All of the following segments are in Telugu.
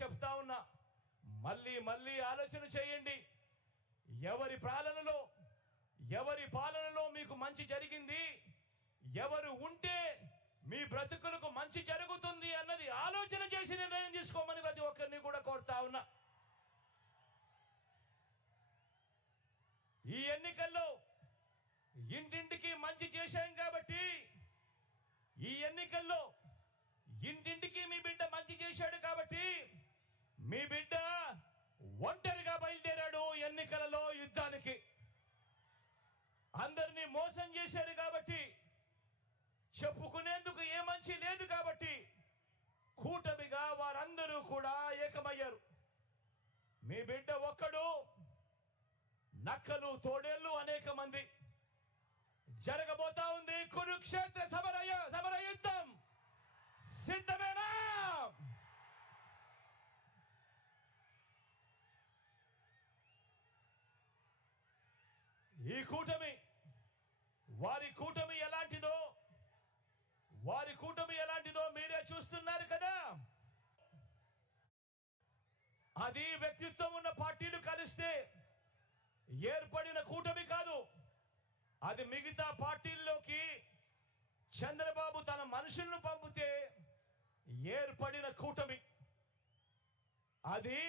చెప్తా ఉన్నా మళ్ళీ మళ్ళీ ఆలోచన చేయండి. ఎవరి పాలనలో ఎవరి పాలనలో మీకు మంచి జరిగింది ఎవరు ఉంటే మీ బ్రతుకులకు మంచి జరుగుతుంది అన్నది ఆలోచన చేసి నిర్ణయం తీసుకోమని ప్రతి ఒక్కరిని కూడా కోరుతా ఉన్నా. ఈ ఎన్నికల్లో ఇంటింటికి మంచి చేశాం కాబట్టి ఈ ఎన్నికల్లో ఇంటింటికి మీ బిడ్డ మీ బిడ్డ ఒంటరిగా బయలుదేరాడు ఎన్నికలలో యుద్ధానికి. అందరినీ మోసం చేశారు కాబట్టి చెప్పుకునేందుకు ఏ మంచి లేదు కాబట్టి కూటమిగా వారందరూ కూడా ఏకమయ్యారు. మీ బిడ్డ ఒక్కడు నక్కలు తోడేళ్ళు అనేక మంది. జరగబోతా ఉంది కురుక్షేత్ర సమరయ సమర యుద్ధం సిద్ధమేనా ఈ కూటమి వారి కూటమి ఎలాంటిదో వారి కూటమి ఎలాంటిదో మీరే చూస్తున్నారు కదా అది వ్యక్తిత్వం ఉన్న పార్టీలు కలిస్తే ఏర్పడిన కూటమి కాదు. అది మిగతా పార్టీల్లోకి చంద్రబాబు తన మనుషులను పంపితే ఏర్పడిన కూటమి. అది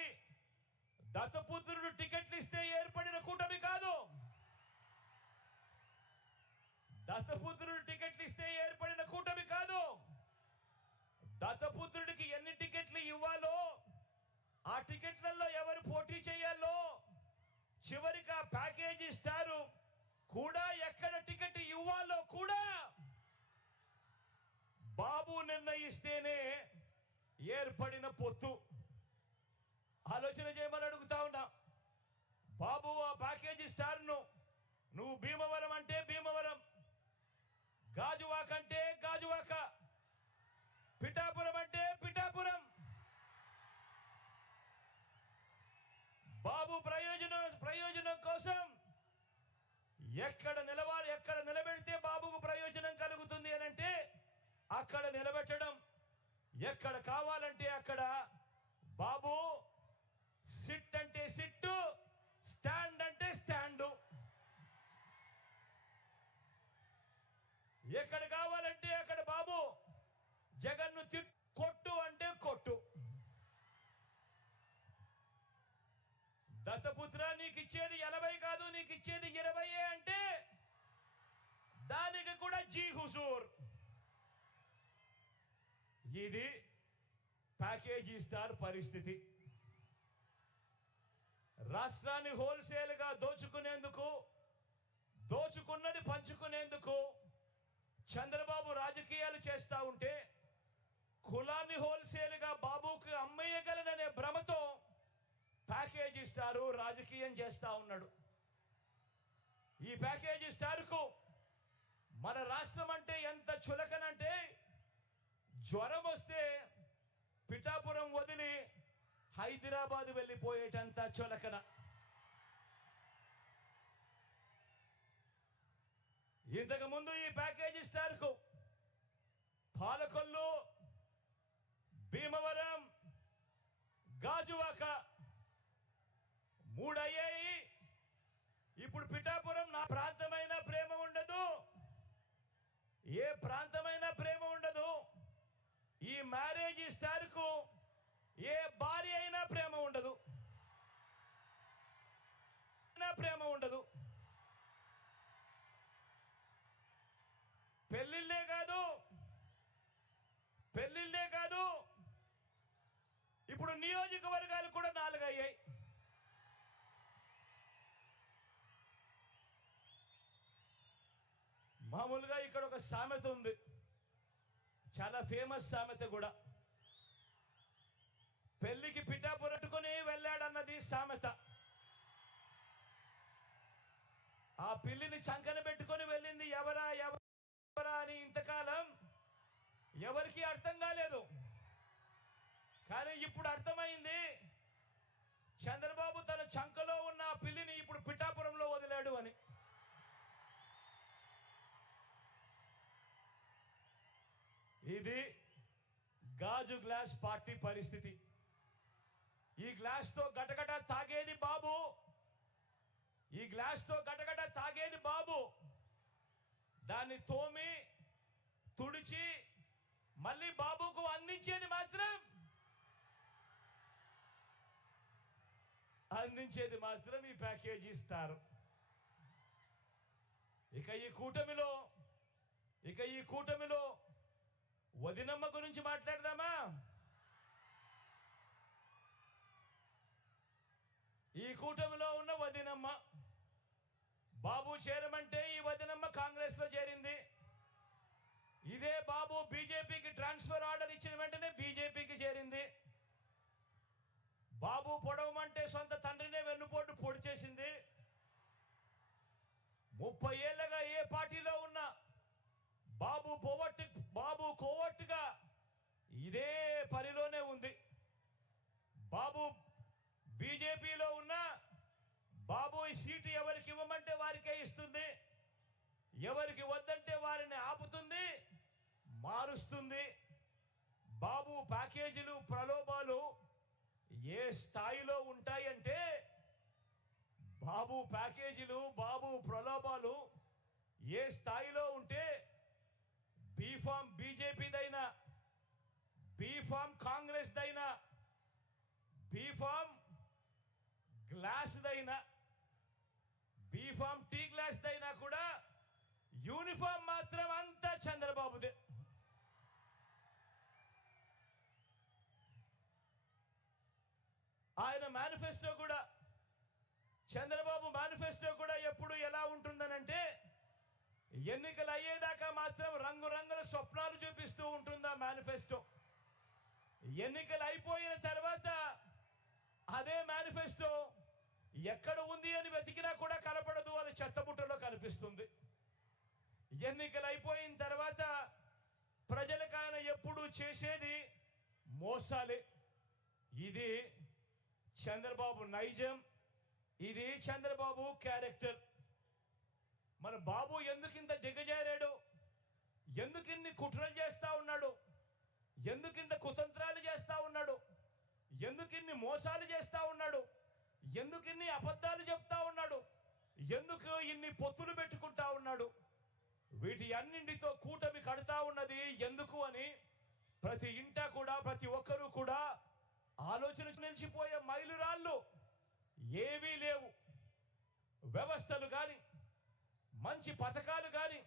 దత్తపుత్రుడు టికెట్లు ఇస్తే ఏర్పడిన కూటమి కాదు. దత్తపుత్రుడు టికెట్లలో ఎవరు పోటీ చేయాలో చివరికి ఆ ప్యాకేజ్ ఇస్తారు. కూడా ఎక్కడ టికెట్ ఇవ్వాలో కూడా బాబు నిర్ణయిస్తేనే ఏర్పడిన పొత్తు. ఆలోచన చేయమని అడుగుతా ఉన్నా. బాబు ఆ ప్యాకేజ్ ఇస్తారును. నువ్వు భీమవరం అంటే భీమవరం. గాజువాక అంటే గాజువాక. ఇక్కడ కావాలంటే అక్కడ బాబు సిట్ అంటే సిట్టు స్టాండ్ అంటే స్టాండు. ఎక్కడ కావాలంటే అక్కడ బాబు జగన్ను తిట్ కొట్టు అంటే కొట్టు. దత్తపుత్ర నీకు ఇచ్చేది ఎనభై కాదు నీకు ఇచ్చేది ఇరవై అంటే దానికి కూడా జీ హుజూర్. ఇది ప్యాకేజీ స్టార్ పరిస్థితి. రాష్ట్రాన్ని హోల్సేల్గా దోచుకునేందుకు దోచుకున్నది పంచుకునేందుకు చంద్రబాబు రాజకీయాలు చేస్తా ఉంటే కులాన్ని హోల్సేల్గా బాబుకి అమ్మేయగలననే భ్రమతో ప్యాకేజీ స్టారు రాజకీయం చేస్తా ఉన్నాడు. ఈ ప్యాకేజీ స్టార్కు మన రాష్ట్రం అంటే ఎంత చులకనంటే జ్వరం వదిలి హైదరాబాద్ వెళ్ళిపోయేటంత చొలకన. ఇంతకు ముందు ఈ ప్యాకేజీ స్టార్కు పాలకొల్లు భీమవరం గాజువాక మూడు అయ్యాయి ఇప్పుడు పిఠాపురం నా ప్రాంతమైన ప్రేమ ఉండదు. ఏ ప్రాంతమైన ప్రేమ ఉండదు. ఈ మ్యారేజ్ స్టార్కు ఏ భార్య అయినా ప్రేమ ఉండదు. అయినా ప్రేమ ఉండదు. పెళ్ళిళ్ళే కాదు. పెళ్ళిళ్ళే కాదు. ఇప్పుడు నియోజకవర్గాలు కూడా నాలుగు అయ్యాయి మామూలుగా ఇక్కడ ఒక సామెత ఉంది. చాలా ఫేమస్ సామెత కూడా. పెళ్ళికి పిఠాపురట్టుకొని వెళ్ళాడన్నది సామెత. ఆ పిల్లిని చంకన పెట్టుకొని వెళ్ళింది ఎవరా ఎవరా అని ఇంతకాలం ఎవరికి అర్థం కాలేదు. కానీ ఇప్పుడు అర్థమైంది చంద్రబాబు తన చంకలో ఉన్న ఆ పిల్లిని ఇప్పుడు పిఠాపురంలో వదిలాడు అని. ఇది గాజు గ్లాస్ పార్టీ పరిస్థితి. గ్లాస్తో గటగట తాగేది బాబు. ఈ గ్లాస్తో గటగట తాగేది బాబు. దాన్ని తోమి తుడిచి మళ్ళీ బాబుకు అందించేది మాత్రం అందించేది మాత్రం ఈ ప్యాకేజీ ఇస్తారు ఇక ఈ కూటమిలో ఇక ఈ కూటమిలో వదినమ్మ గురించి మాట్లాడదామా? ఈ కూటమిలో ఉన్న వదినమ్మ బాబు చేరమంటే ఈ వదినమ్మ కాంగ్రెస్లో చేరింది. ఇదే బాబు బీజేపీకి ట్రాన్స్ఫర్ ఆర్డర్ ఇచ్చిన వెంటనే బీజేపీకి చేరింది. బాబు పొడవమంటే సొంత తండ్రినే వెన్నుపోటు పొడి చేసింది. ముప్పై ఏళ్ళగా ఏ పార్టీలో ఉన్నా బాబు పోవట్టు బాబు కోవట్టుగా ఇదే పనిలోనే ఉంది. బాబు బీజేపీలో ఉన్న ఈ సీటు ఎవరికి ఇవ్వమంటే వారికే ఇస్తుంది. ఎవరికి వద్దంటే వారిని ఆపుతుంది మారుస్తుంది. బాబు ప్యాకేజీలు ప్రలోభాలు ఏ స్థాయిలో ఉంటాయంటే బాబు ప్యాకేజీలు బాబు ప్రలోభాలు ఏ స్థాయిలో ఉంటే బీఫామ్ బీజేపీదైనా బీఫామ్ కాంగ్రెస్దైనా బీఫామ్ గ్లాస్దైనా దైనా బీఫామ్ టీ గ్లాస్ దైనా కూడా యూనిఫామ్ మాత్రం అంతా చంద్రబాబుదే ఆయన మేనిఫెస్టో కూడా చంద్రబాబు మేనిఫెస్టో కూడా ఎప్పుడు ఎలా ఉంటుందనంటే ఎన్నికలు అయ్యేదాకా మాత్రం రంగురంగుల స్వప్నాలు చూపిస్తూ ఉంటుందా మేనిఫెస్టో ఎన్నికలు అయిపోయిన తర్వాత అదే మేనిఫెస్టో ఎక్కడ ఉంది అని వెతికినా కూడా కనపడదు అది చెత్తబుట్టలో కనిపిస్తుంది. ఎన్నికలు అయిపోయిన తర్వాత ప్రజలకు ఆయన ఎప్పుడు చేసేది మోసాలే. ఇది చంద్రబాబు నైజం ఇది చంద్రబాబు క్యారెక్టర్. మన బాబు ఎందుకు ఇంత దిగజారాడు? ఎందుకు ఇన్ని కుట్రలు చేస్తూ ఉన్నాడు? ఎందుకు ఇంత కుతంత్రాలు చేస్తూ ఉన్నాడు? ఎందుకు ఇన్ని మోసాలు చేస్తూ ఉన్నాడు? ఎందుకు ఇన్ని అబద్ధాలు చెప్తా ఉన్నాడు? ఎందుకు ఇన్ని పొత్తులు పెట్టుకుంటా ఉన్నాడు? వీటి అన్నింటితో కూటమి కడతా ఉన్నది ఎందుకు అని ప్రతి ఇంట కూడా ప్రతి ఒక్కరూ కూడా ఆలోచన నిలిచిపోయే మైలురాళ్ళు ఏవీ లేవు. వ్యవస్థలు కానీ మంచి పథకాలు కానీ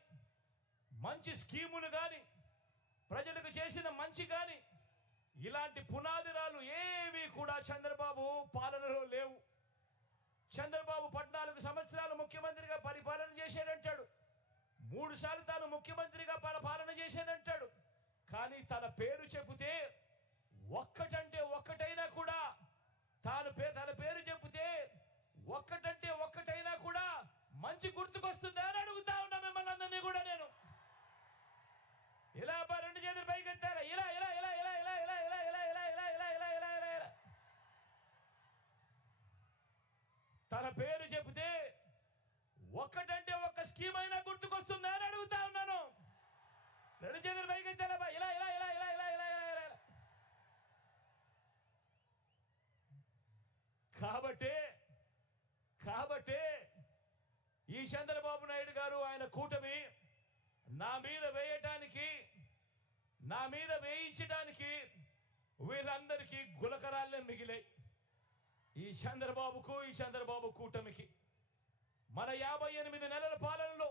మంచి స్కీములు కానీ ప్రజలకు చేసిన మంచి కానీ ఇలాంటి పునాదిరాలు ఏవి కూడా చంద్రబాబు పాలనలో లేవు. చంద్రబాబు పద్నాలుగు సంవత్సరాలు ముఖ్యమంత్రిగా పరిపాలన చేశాడంటాడు. మూడు సార్లు తాను ముఖ్యమంత్రిగా పరిపాలన చేశానంటాడు. కానీ తన పేరు చెబితే ఒక్కటంటే ఒక్కటైనా కూడా తాను పేరు తన పేరు చెబితే ఒక్కటంటే ఒక్కటైనా కూడా మంచి గుర్తుకొస్తుందా అని అడుగుతా ఉన్నా మిమ్మల్ని అందరినీ కూడా నేను ఇలా రెండు చేతులు పైకి ఎత్తారా ఇలా ఇలా ఇలా ఇలా ఇలా ఇలా ఇలా ఇలా ఇలా ఇలా ఇలా ఇలా ఇలా ఇలా ఇలా తన పేరు చెబితే ఒక్కటంటే ఒక్క స్కీమ్ అయినా గుర్తుకొస్తుందా అని అడుగుతా ఉన్నాను రెండు చేతులు పైకి ఎత్తారా ఇలా ఇలా ఇలా ఇలా ఇలా ఇలా కాబట్టే కాబట్టి ఈ చంద్రబాబు నాయుడు గారు ఆయన కూటమి నా మీద వేయటానికి నా మీద వేయించడానికి వీళ్ళందరికీ గులకరాళ్ళే మిగిలాయి. ఈ చంద్రబాబుకు ఈ చంద్రబాబు కూటమికి. మన యాభై ఎనిమిది నెలల పాలనలో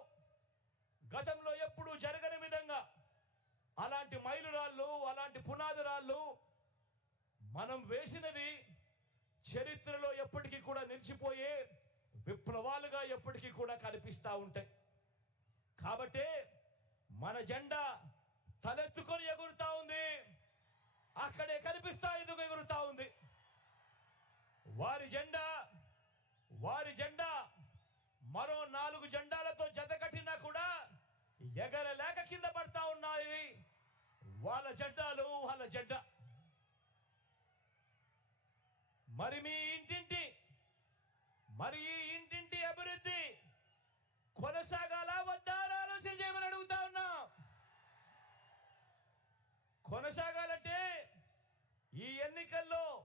గతంలో ఎప్పుడూ జరగని విధంగా అలాంటి మైలురాళ్ళు అలాంటి పునాదురాళ్ళు మనం వేసినది చరిత్రలో ఎప్పటికీ కూడా నిలిచిపోయే విప్లవాలుగా ఎప్పటికీ కూడా కనిపిస్తూ ఉంటాయి. కాబట్టే మన జెండా తలెత్తుకొని ఎగురుతా ఉంది. అక్కడే కనిపిస్తా ఎందుకు ఎగురుతా ఉంది? వారి జెండా వారి జెండా మరో నాలుగు జెండాలతో జతకట్టినా కూడా ఎగరలేక కింద పడతా ఉన్నాయి. వాళ్ళ జెండాలు వాళ్ళ జెండా. మరి మీ ఇంటింటి మరి ఈ కొనసాగాల వద్దా ఆలోచన చేయమని అడుగుతా ఉన్నా. కొనసాగాలంటే ఈ ఎన్నికల్లో